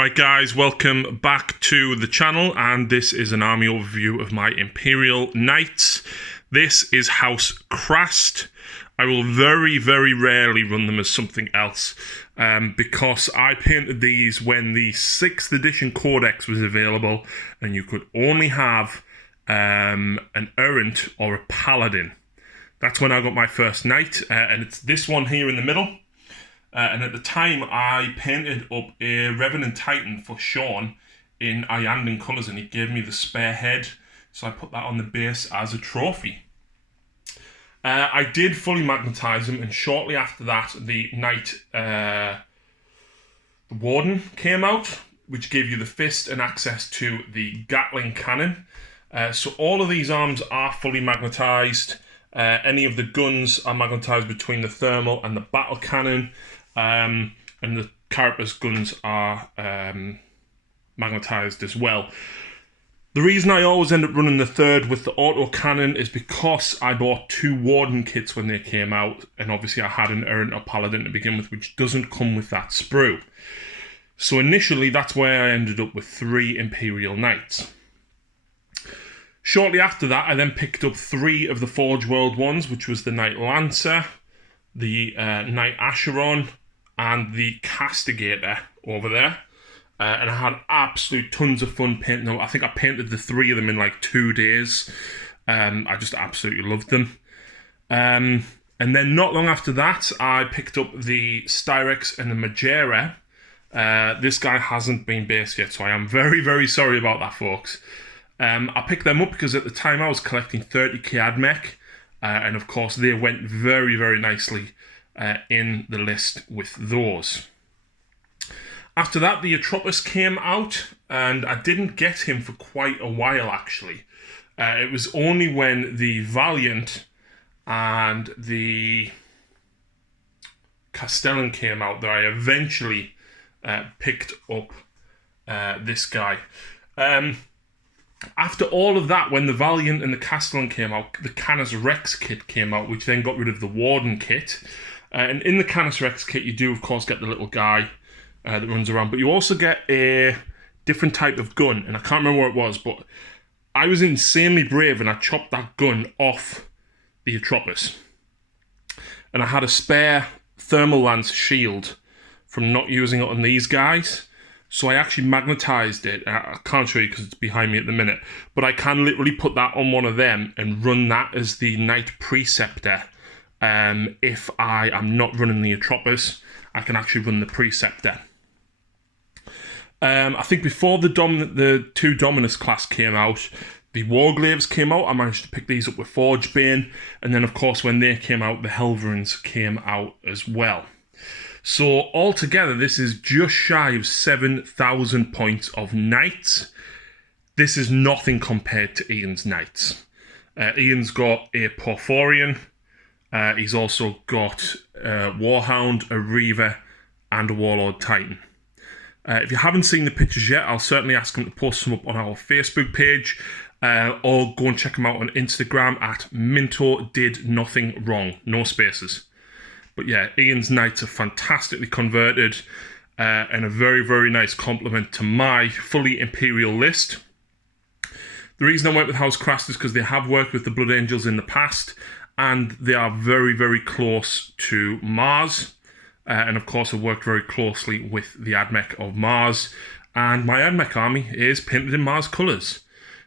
Right guys, welcome back to the channel, and this is an army overview of my Imperial Knights. This is House Krast. I will very, very rarely run them as something else because I painted these when the 6th edition Codex was available and you could only have an errant or a paladin. That's when I got my first knight, and it's this one here in the middle. And at the time, I painted up a Revenant Titan for Sean in Iyanden colours, and he gave me the spare head, so I put that on the base as a trophy. I did fully magnetise him, and shortly after that, the Knight, the Warden came out, which gave you the fist and access to the Gatling cannon. So all of these arms are fully magnetised. Any of the guns are magnetised between the thermal and the battle cannon. And the Arropus guns are magnetised as well. The reason I always end up running the third with the auto cannon is because I bought 2 Warden kits when they came out, and obviously I had an Errant or Paladin to begin with, which doesn't come with that sprue. So initially that's where I ended up with 3 Imperial Knights. Shortly after that I then picked up 3 of the Forge World ones, which was the Knight Lancer, the Knight Acheron, and the Castigator over there. And I had absolute tons of fun painting them. I think I painted the 3 of them in like 2 days. I just absolutely loved them. And then not long after that, I picked up the Styrex and the Majera. This guy hasn't been based yet, so I am very, very sorry about that, folks. I picked them up because at the time I was collecting 30k AdMech. And of course, they went very, very nicely in the list with those. After that, the Atropus came out, and I didn't get him for quite a while, actually. It was only when the Valiant and the Castellan came out that I eventually picked up this guy. After all of that, when the Valiant and the Castellan came out, the Canis Rex kit came out, which then got rid of the Warden kit. And in the Canis Rex kit, you do, of course, get the little guy that runs around, but you also get a different type of gun, and I can't remember what it was, but I was insanely brave, and I chopped that gun off the Atropus. And I had a spare thermal lance shield from not using it on these guys. So I actually magnetised it. I can't show you because it's behind me at the minute, but I can literally put that on one of them and run that as the Knight Preceptor. If I am not running the Atropus, I can actually run the Preceptor. I think before the 2 Dominus class came out, the Warglaves came out. I managed to pick these up with Forgebane, and then of course when they came out, the Helverins came out as well. So altogether, this is just shy of 7,000 points of Knights. This is nothing compared to Ian's Knights. Ian's got a Porphyrion. He's also got a Warhound, a Reaver, and a Warlord Titan. If you haven't seen the pictures yet, I'll certainly ask him to post some up on our Facebook page, or go and check him out on Instagram at Minto Did Nothing Wrong, no spaces. But yeah, Ian's Knights are fantastically converted, and a very, very nice compliment to my fully Imperial list. The reason I went with House Krast is because they have worked with the Blood Angels in the past, and they are very, very close to Mars. And of course, have worked very closely with the AdMech of Mars. And my AdMech army is painted in Mars colours.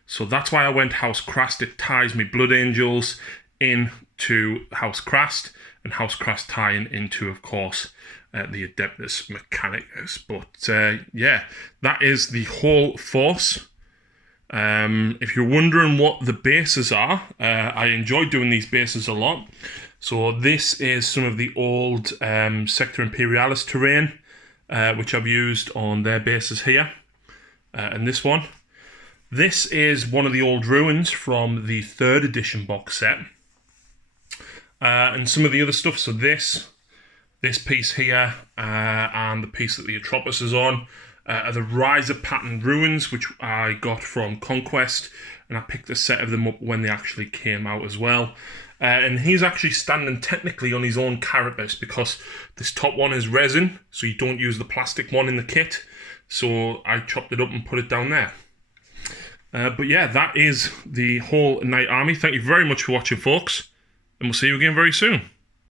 So that's why I went House Krast. It ties my Blood Angels into House Krast, and House Krast tying into, of course, the Adeptus Mechanicus. But yeah, that is the whole force. If you're wondering what the bases are, I enjoy doing these bases a lot. So this is some of the old Sector Imperialis terrain, which I've used on their bases here. And this one. This is one of the old ruins from the 3rd edition box set. And some of the other stuff, so this piece here, and the piece that the Atropus is on, are the Riser Pattern ruins, which I got from Conquest, and I picked a set of them up when they actually came out as well. And he's actually standing technically on his own Arropus, because this top one is resin, so you don't use the plastic one in the kit. so I chopped it up and put it down there. But yeah, that is the whole Knight army. Thank you very much for watching, folks, and we'll see you again very soon.